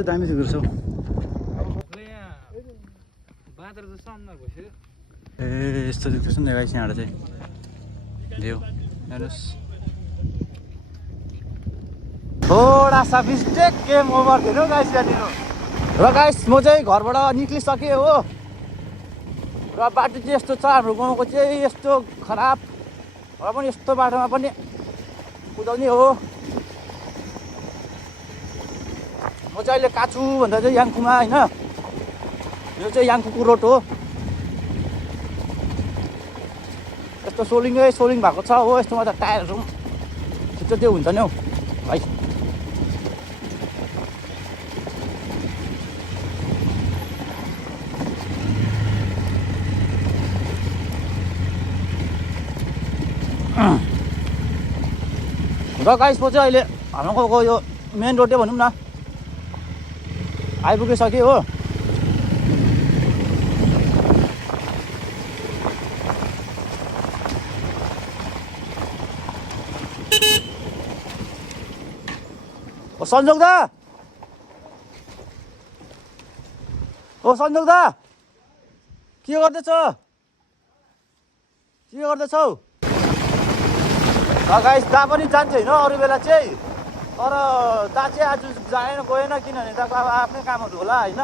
चाहिँ दामी देख्दो रहेछ ए यस्तो देख्दैछ नि गाइस यहाँबाट चाहिँ देऊ हेर्नुहोस् थोडा सा मिस्टेक गेम ओभर दिनु गाइस यहाँनिर र गाइस म चाहिँ घरबाट निक्लिसकेँ हो र बाटो चाहिँ यस्तो छ हाम्रो गाउँको चाहिँ यस्तो खराब र पनि यस्तो बाटोमा पनि कुदाउने हो म चाहिँ अहिले काछु भन्दा चाहिँ याङखुमा होइन यो चाहिँ याङखुको रोड हो यस्तो सोलिङ भएको छ हो यस्तोमा त टायरहरू पनि छिटो त्यो हुन्छ नि हौ भाइ र गाइस म चाहिँ अहिले हाम्रो गाउँको यो मेन रोडै भनौँ न आइपुगिसक्यो हो सन्जोग दा ओ सन्जोग दा के गर्दैछौ गाइस दा पनि जान्छ होइन अरू बेला चाहिँ तर दा चाहिँ आज गएन किनभने दाको अब आफ्नै कामहरू होला होइन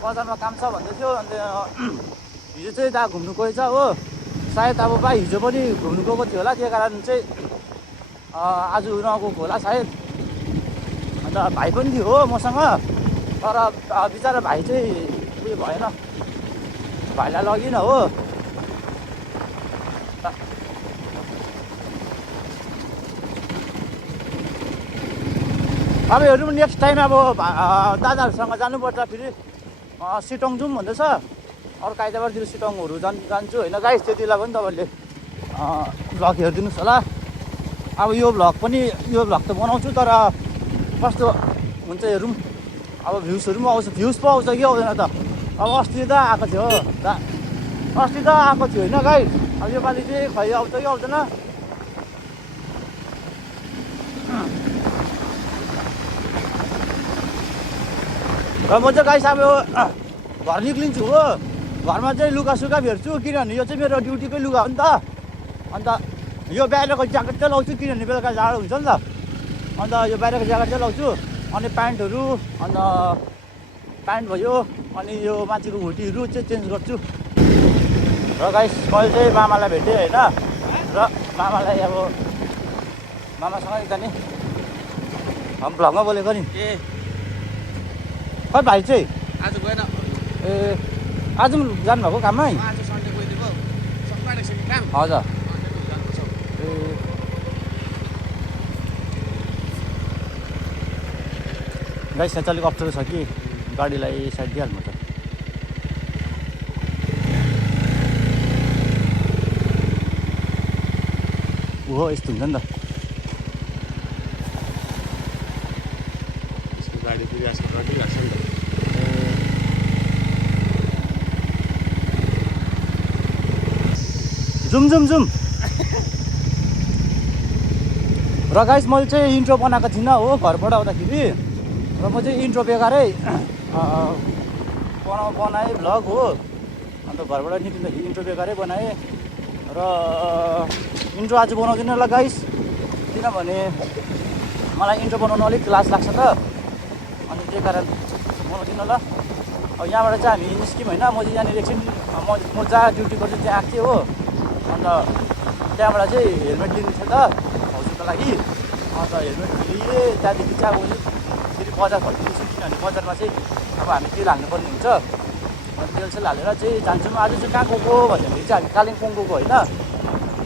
बजारमा काम छ भन्दै थियो अन्त हिजो चाहिँ दा घुम्नु गएछ हो सायद अब भाइ हिजो पनि घुम्नु गएको थियो होला त्यही कारण चाहिँ आज नगएको होला सायद अन्त भाइ पनि थियो हो मसँग तर बिचरा भाइ चाहिँ उयो भएन भाइलाई लगिन हो अब हेर्नु नेक्स्ट टाइम अब दादाहरूसँग जानुपर्छ फेरि सिटोङ जाउँ भन्दैछ अर्को आइतबारतिर सिटोङहरू जान्छु होइन गाइस त्यतिलाई पनि तपाईँहरूले भ्लग हेरिदिनुहोस् होला अब यो भ्लग त बनाउँछु तर कस्तो हुन्छ हेरौँ अब भ्युजहरू पनि आउँछ भ्युज पो आउँछ कि आउँदैन त अब अस्ति त आएको थियो होइन गाइस अब योपालि चाहिँ खै आउँछ कि आउँदैन र म चाहिँ गाइस अब घर निक्लिन्छु हो घरमा चाहिँ लुगासुगा भेट्छु किनभने यो चाहिँ मेरो ड्युटीकै लुगा हो नि त अन्त यो बाहिरको ज्याकेट चाहिँ लाउँछु किनभने बेलुका जाडो हुन्छ नि त अन्त यो बाहिरको ज्याकेट चाहिँ लाउँछु अनि प्यान्टहरू अन्त प्यान्ट भयो अनि यो माथिको हुटीहरू चाहिँ चेन्ज गर्छु र गाइस मैले चाहिँ मामालाई भेटेँ होइन र मामालाई अब मामासँग जाने भ्लगमा बोलेको नि खै भाइ चाहिँ आज गएन ए आज जानुभएको काममै आज सन्डे गइदिएको काम हजुर ए गाइस यहाँ चाहिँ अलिक अप्ठ्यारो छ कि गाडीलाई साइड दिइहाल्नु त ओहो यस्तो हुन्छ नि त गाडी फेरि आजकल रटिरहेको छ नि त जुम र गाइस मैले चाहिँ इन्ट्रो बनाएको थिइनँ हो घरबाट आउँदाखेरि र म चाहिँ इन्ट्रो बेकारै बनाएँ भ्लग हो अन्त घरबाट निक्लिँदाखेरि इन्ट्रो बेकारै बनाएँ र इन्ट्रो आज बनाउँदिनँ ल गाइस किनभने मलाई इन्ट्रो बनाउनु अलिक लाज लाग्छ त अनि त्यही कारण बनाउँदिनँ ल अब यहाँबाट चाहिँ हामी निस्क्यौँ होइन म चाहिँ यहाँनिर एकछिन म जहाँ ड्युटी गर्छु त्यहाँ आएको थिएँ हो अन्त त्यहाँबाट चाहिँ हेलमेट लिनु थियो त भाउजूको लागि अन्त हेलमेट लिएँ त्यहाँदेखि चाहिँ अब फेरि बजार फर्किन्छु किनभने बजारमा चाहिँ अब हामी तेल हाल्नुपर्ने हुन्छ अन्त तेल हालेर चाहिँ जान्छौँ आज चाहिँ कहाँ गएको भन्दाखेरि चाहिँ हामी कालिम्पोङ गएको होइन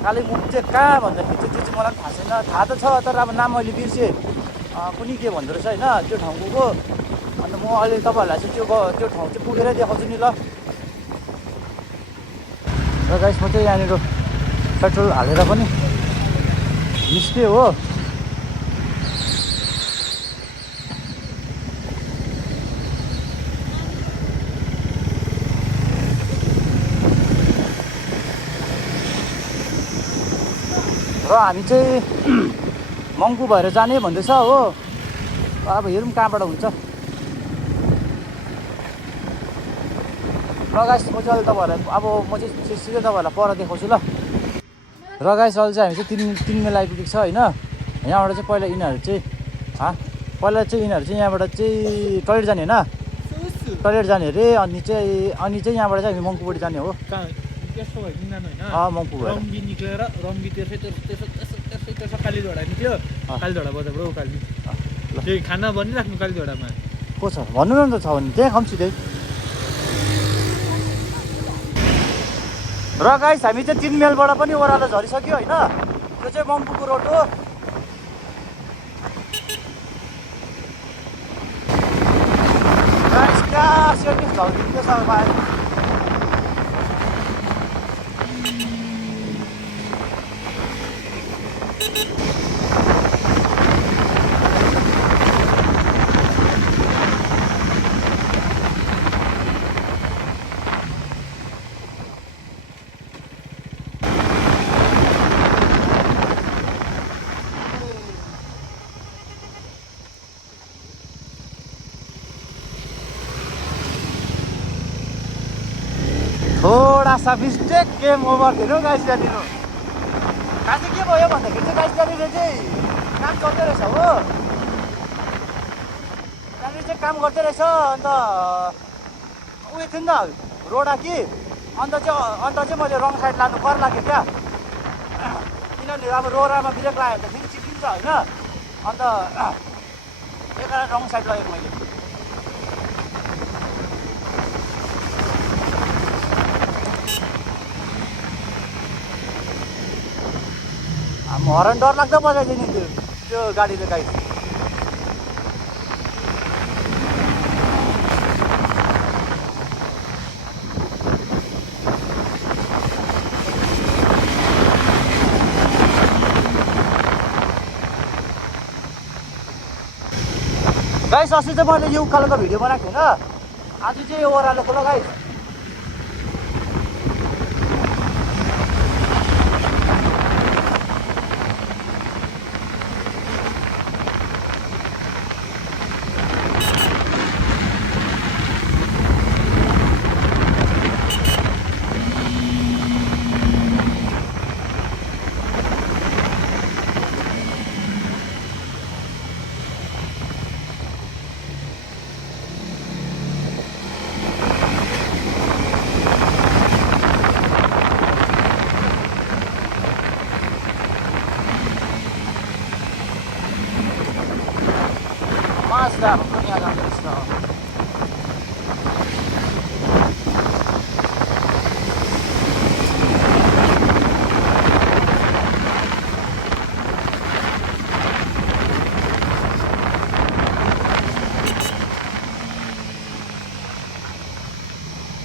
कालिम्पोङ चाहिँ कहाँ भन्दाखेरि चाहिँ त्यो चाहिँ मलाई पनि थाहा छैन थाहा त छ तर अब नाम मैले बिर्सेँ कुनै के भन्दो रहेछ होइन त्यो ठाउँ गएको अन्त म अहिले तपाईँहरूलाई चाहिँ त्यो ठाउँ चाहिँ पुगेरै देखाउँछु नि ल र गाइस म चाहिँ यहाँनिर पेट्रोल हालेर पनि निस्केँ हो र हामी चाहिँ मङ्पू भएर जाने भन्दैछ हो अब हेरौँ कहाँबाट हुन्छ र गाइस म चाहिँ अहिले तपाईँहरूलाई अब म चाहिँ सिधै तपाईँहरूलाई पर देखाउँछु ल। र गाइस अहिले चाहिँ हामी चाहिँ 3 माइल आइपुगेको छ होइन। यहाँबाट चाहिँ पहिला यिनीहरू चाहिँ पहिला चाहिँ यिनीहरू चाहिँ यहाँबाट चाहिँ टोइलेट जाने होइन, टोइलेट जाने अरे। अनि चाहिँ यहाँबाट चाहिँ हामी मङ्पुपट्टि जाने हो। त्यस्तो भयो कि जानु होइन, मङ्पु भएर रम्बी निक्लेर रम्बी त्यसै कालीझोडा निक्ल्यो, कालीझोडा बजारबाट उकाली त्यही खाना बनिराख्नु कालीझोडामा। को छ भन्नु न त, छ भने त्यहाँ खाऊँ सिधै। र गाइस हामी चाहिँ 3 माइलबाट पनि ओह्रालो झरिसक्यो होइन। त्यो चाहिँ मङ्पुको रोड हो। गाइस क्या सेटिङ झल्किँदैछ बाहिर। थोडा सा मिस्टेक गेम ओभर दिनु गाइस। त्यहाँनिर कहाँ चाहिँ के भयो भन्दाखेरि चाहिँ गाइस त्यहाँनिर चाहिँ काम गर्दै रहेछ हो। त्यहाँनिर चाहिँ काम गर्दै रहेछ। अन्त उयो थियो नि त रोडा कि, अन्त चाहिँ मैले रङ साइड लानु कर लाग्यो क्या। किनभने अब रोडामा ब्रेक लगायो भने त फेरि चिप्लिन्छ होइन। अन्त त्यही कारण रङ साइड लगेको मैले। हरन डर लाग्दो बजाइदियो नि त्यो गाडीले गाइस। गाइस अस्ति चाहिँ मैले यो उकालोको भिडियो बनाएको थिएन, आज चाहिँ यो ओह्रालोको ल guys. Mazda punya garis no.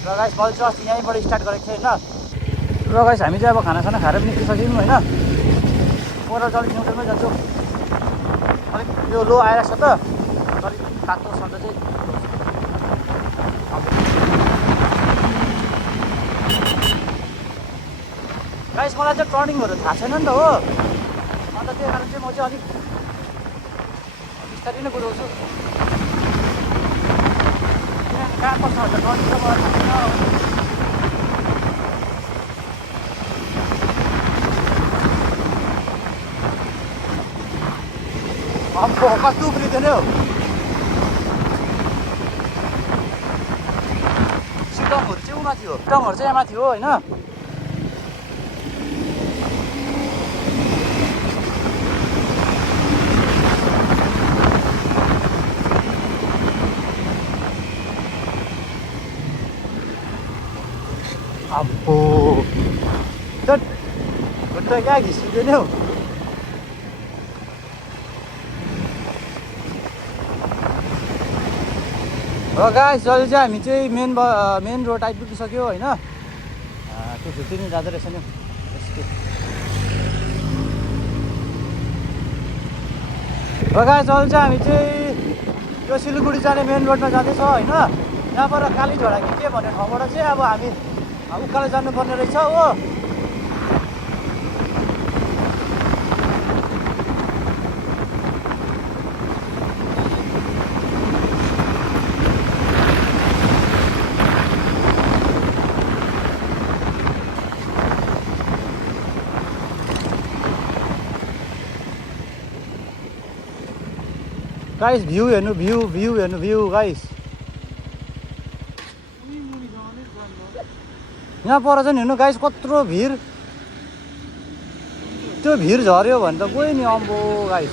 र गाइस मैले चाहिँ अस्ति यहीँबाट स्टार्ट गरेको थिएँ होइन। र गाइस हामी चाहिँ अब खानासाना खाएर पनि निस्किसक्यौँ होइन। ओह्रालो चाहिँ अलिक न्युट्रलमै जान्छु, अलिक यो लो आइरहेको छ त, अलिक तातो सन्चो चाहिँ। गाइस मलाई चाहिँ टर्निङहरू थाहा छैन नि त हो। अन्त त्यही कारण चाहिँ म चाहिँ अलिक बिस्तारै नै कुदाउँछु। किनभने कहाँ पर्छ भने टर्निङ चाहिँ मलाई थाहा छैन। अम्बो कस्तो उफ्रिँदैन हौ। सिटङहरू चाहिँ उमाथि हो, सिटङहरू चाहिँ यहाँ माथि हो होइन। अम्बो खुट्टा क्या घिसिँदैन हौ। र गाइस अहिले चाहिँ हामी चाहिँ मेन रोड आइपुगिसक्यो होइन। त्यो 15 जाँदो रहेछ नि। र गाइस अहिले चाहिँ हामी चाहिँ यो सिलगढी जाने मेन रोडमा जाँदैछ होइन। यहाँबाट कालीझोडा कि के भन्ने ठाउँबाट चाहिँ अब हामी उकालो जानुपर्ने रहेछ हो। गाइस भ्यू हेर्नु भ्यू गाइस यहाँ पर चाहिँ हेर्नु गाइस कत्रो भिड त्यो भिड झऱ्यो भने त गयो नि अम्बो गाइस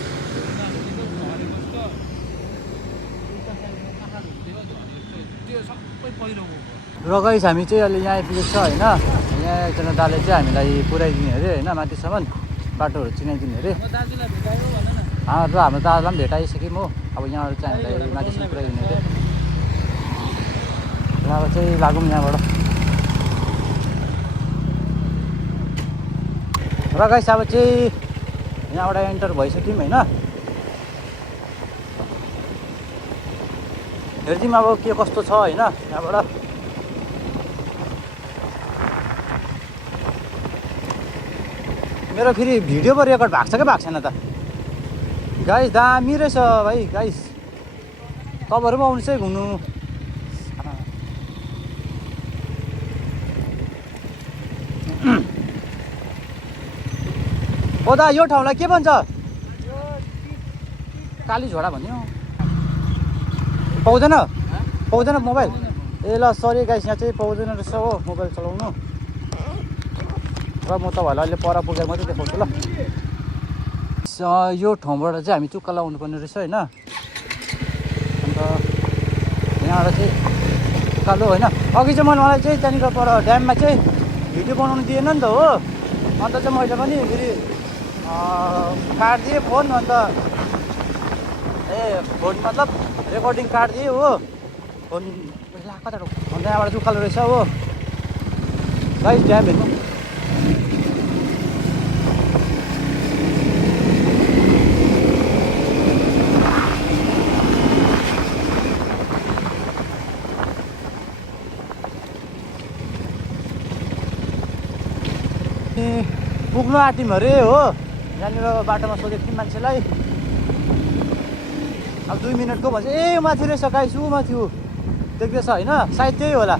र गाइस हामी चाहिँ अहिले यहाँ आइपुगेको छ होइन यहाँ एकजना दाले चाहिँ हामीलाई पुऱ्याइदिने अरे होइन माथिसम्म बाटोहरू चिनाइदिने अरे र हाम्रो दादालाई पनि भेटाइसकेँ म अब यहाँबाट चाहिँ हामीलाई माथिसम्म पुऱ्याइदिने अरे अब चाहिँ लागौँ यहाँबाट र गाइस अब चाहिँ यहाँबाट एन्टर भइसक्यौँ होइन हेरिदिउँ अब के कस्तो छ होइन यहाँबाट मेरो फेरि भिडियोमा रेकर्ड भएको छ क्या भएको छैन त गाइस दामी रहेछ भाइ गाइस तपाईँहरू पनि आउनुहोस् है घुम्नु ओ दा यो ठाउँलाई के भन्छ काली झोडा भन्यो पाउँदैन पाउँदैन मोबाइल ए ल सरी गाइस यहाँ चाहिँ पाउँदैन रहेछ हो मोबाइल चलाउनु र म तपाईँहरूलाई अहिले पर पुगेर मात्रै देखाउँछु ल यो ठाउँबाट चाहिँ हामी चुक्का लगाउनु पर्ने रहेछ होइन अन्त यहाँबाट चाहिँ उकालो होइन अघि चाहिँ मलाई चाहिँ त्यहाँनिर पर ड्याममा चाहिँ भिडियो बनाउनु दिएन नि त हो अन्त चाहिँ मैले पनि फेरि काटिदिएँ फोन अन्त फोन मतलब रेकर्डिङ काटिदिएँ हो फोन कता अन्त यहाँबाट उकालो रहेछ हो गाइस ड्याम हेर्नु पुग्नु आँट्यौँ अरे हो यहाँनिर बाटोमा सोधेको थियौँ मान्छेलाई अब 2 मिनटको भन्छ ए माथि रहेछ गाइस ऊ माथि ऊ देख्दैछ होइन सायद त्यही होला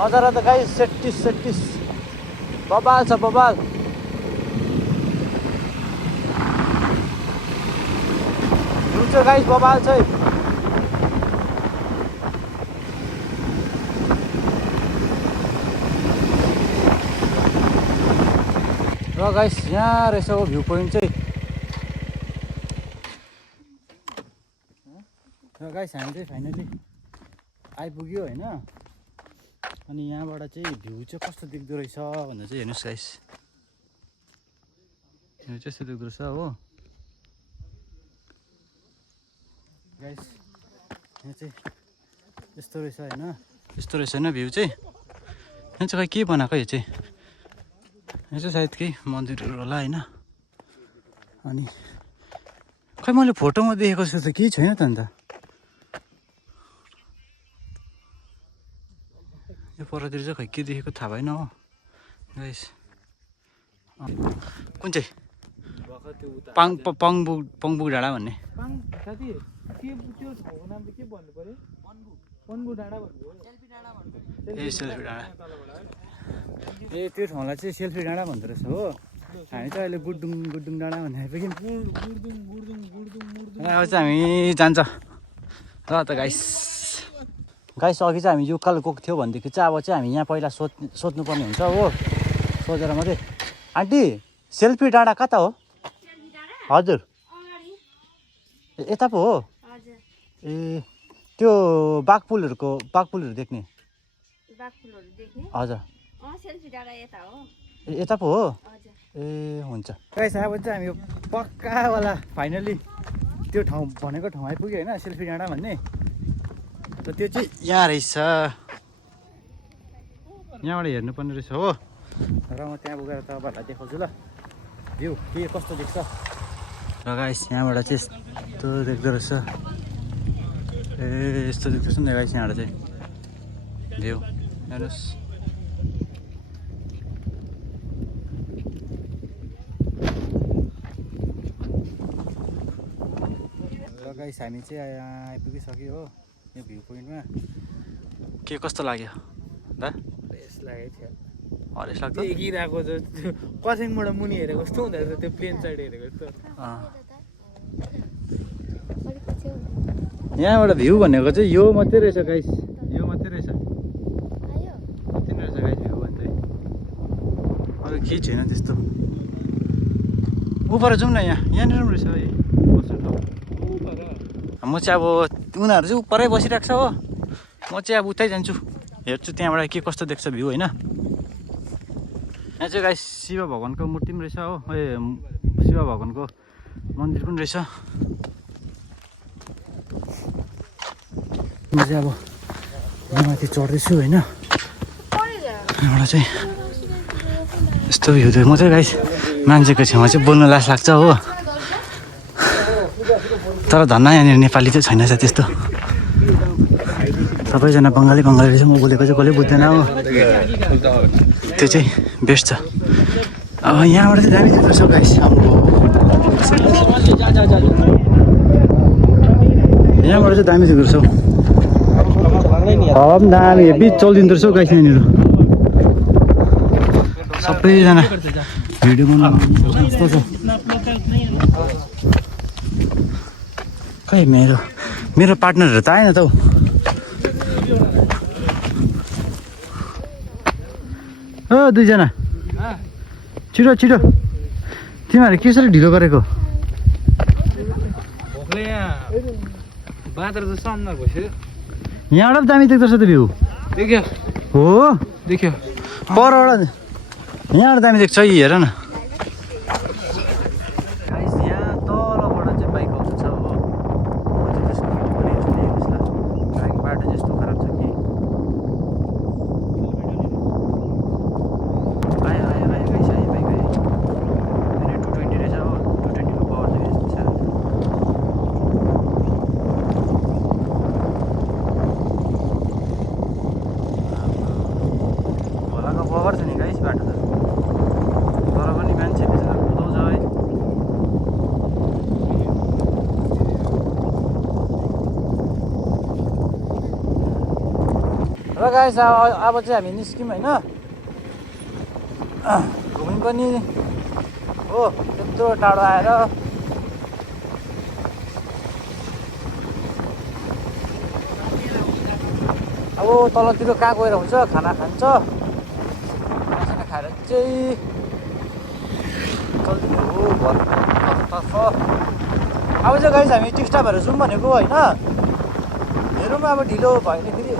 नजारा त गाइस सेट्टिस बबाल छ बबाल भ्यू गाइस बबाल छ र गाइस यहाँ रहेछ हो भ्यू पोइन्ट चाहिँ र गाइस हामी चाहिँ फाइनली आइपुग्यो होइन अनि यहाँबाट चाहिँ भ्यू चाहिँ कस्तो देख्दो रहेछ भन्दा चाहिँ हेर्नुहोस् गाइस भ्यू चाहिँ यस्तो देख्दो रहेछ हो गाइस यहाँ चाहिँ यस्तो रहेछ होइन यस्तो रहेछ होइन भ्यू चाहिँ यहाँ चाहिँ खै के बनाएको यो चाहिँ यो चाहिँ सायद केही मन्दिरहरू होला होइन अनि खै मैले फोटोमा देखेको जस्तो त केही छैन त अन्त यो परतिर चाहिँ खै के देखेको थाहा भएन हो गाइस कुन चाहिँ पङबुक डाँडा भन्ने ए सेल्फी डाँडा ए त्यो ठाउँलाई चाहिँ सेल्फी डाँडा भन्दो रहेछ हो हामी चाहिँ अहिले गुडुङ डाँडा भन्ने आइपुग्यौँ अब चाहिँ हामी जान्छ र त गाइस अघि चाहिँ हामी यो उकालो गएको थियो भनेदेखि चाहिँ अब चाहिँ हामी यहाँ पहिला सोध्नुपर्ने हुन्छ हो सोधेर मात्रै आन्टी सेल्फी डाँडा कता हो हजुर यता पो हो ए त्यो बाघपुलहरू देख्ने हजुर यता पो हो ए हुन्छ गाइस अब चाहिँ हामी यो पक्कावाला फाइनली त्यो ठाउँ भनेको ठाउँ आइपुग्यो होइन सेल्फी डाँडा भन्ने र त्यो चाहिँ यहाँ रहेछ यहाँबाट हेर्नुपर्ने रहेछ हो र म त्यहाँ पुगेर तपाईँहरूलाई देखाउँछु ल भ्यू के कस्तो देख्छ र गाइस यहाँबाट चाहिँ यस्तो देख्दो रहेछ ए यस्तो देख्दैछ नि गाइस यहाँबाट चाहिँ भ्यू हेर्नुहोस् र गाइस हामी चाहिँ आइपुगिसक्यो हो यो भ्यू पोइन्टमा के कस्तो लाग्यो दा बेस्ट लागेको थियो हरेस लाग्छ देखिरहेको जस्तो कसिङबाट मुनि हेरेको जस्तो हुँदो रहेछ त्यो प्लेन साइड हेरेको जस्तो यहाँबाट भ्यू भनेको चाहिँ यो मात्रै रहेछ गाइस यो मात्रै रहेछ किन रहेछ गाइस भ्यू भने चाहिँ अरू केही छैन त्यस्तो उपर जाउँ न यहाँनिर पनि रहेछ बस्नु ठाउँ म चाहिँ अब उनीहरू चाहिँ उपरै बसिरहेको छ हो म चाहिँ अब उतै जान्छु हेर्छु त्यहाँबाट के कस्तो देख्छ भ्यू होइन यहाँ चाहिँ गाइस शिव भगवानको मूर्ति पनि रहेछ हो शिव भगवानको मन्दिर पनि रहेछ म चाहिँ अब माथि चढ्दैछु होइन यहाँबाट चाहिँ यस्तो भ्यू म चाहिँ गाइस मान्छेको छेउमा चाहिँ बोल्नु लाज लाग्छ हो तर धन्न यहाँनिर नेपाली चाहिँ छैन त्यस्तो सबैजना बङ्गाली रहेछ म बोलेको चाहिँ कसले बुझ्दैन हो त्यो चाहिँ बेस्ट छ अब यहाँबाट चाहिँ दामी देख्दो रहेछ गाइस यहाँबाट चाहिँ दामी देख्दो रहेछ अब दामी हेभी चलिदिँदो रहेछ गाइस यहाँनिर सबैजना भिडियो बनाउनु कस्तो छ खै मेरो पार्टनरहरू त आएन त हौ ओ दुईजना छिटो छिटो तिमीहरू कसरी ढिलो गरेको भोकले यहाँ बाँदर त सामना भइसक्यो यहाँबाट पनि दामी देख्दो रहेछ त भ्यू देख्यो हो देख्यो परबाट यहाँबाट दामी देख्छ हेर न यहाँ तलबाट चाहिँ बाइक आउँछ हो बाटो जस्तो खराब छ कि आयो गाइस आयो बाइक आयो 220 रहेछ हो 220 को पावर चाहिँ यस्तो छ भोलाको पावर छ नि गाइस बाटो त तर पनि मान्छे त्यसमा कुदाउँछ है र गाइस अब चाहिँ हामी निस्क्यौँ होइन घुम्यौँ पनि हो त्यत्रो टाढो आएर अब तलतिर कहाँ गएर हुन्छ खाना खान्छ खाना खाएर चाहिँ हो घरतर्फ अब चाहिँ गाइस हामी टिस्टा भएर जाउँ भनेको होइन हेरौँ अब ढिलो भयो भने फेरि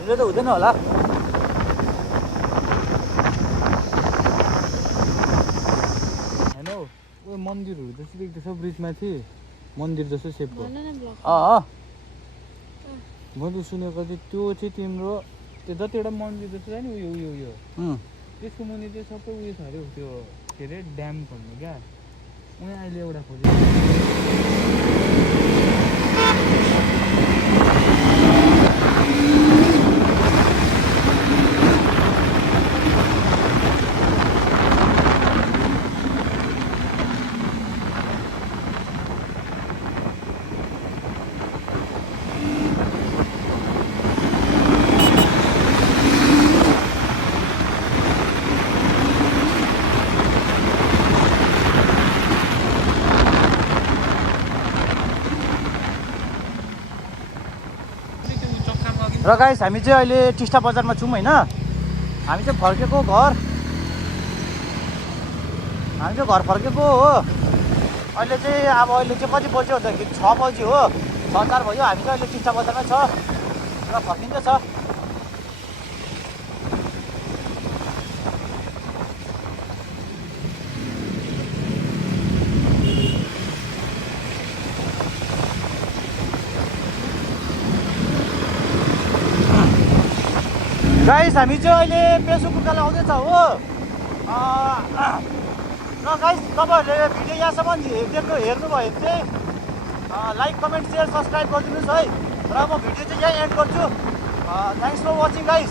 ढिलो त हुँदैन होला होइन हौ ओ मन्दिरहरू जस्तो देख्दैछ ब्रिजमाथि मन्दिर जस्तो सेपको म त सुनेको चाहिँ त्यो चाहिँ तिम्रो त्यो जतिवटा मन्दिर जस्तो छ नि उयो त्यसको मुनि चाहिँ सबै उयो छ अरे त्यो के अरे ड्याम खोल्नु क्या उहाँ अहिले एउटा खोल्यो र गाइस हामी चाहिँ अहिले टिस्टा बजारमा छौँ होइन हामी चाहिँ फर्केको घर फर्केको हो अहिले चाहिँ कति बज्यो भन्दाखेरि 6 बज्यो हो 6-4 भयो हामी चाहिँ अहिले टिस्टा बजारमै छ र फर्किँदैछ गाइस हामी चाहिँ अहिले पेसोक उकालो आउँदैछ हो र गाइस तपाईँहरूले भिडियो यहाँसम्म हेर्नुभयो भने चाहिँ लाइक कमेन्ट सेयर सब्सक्राइब गरिदिनुहोस् है र म भिडियो चाहिँ यहीँ एन्ड गर्छु थ्याङ्क्स फर वाचिङ गाइस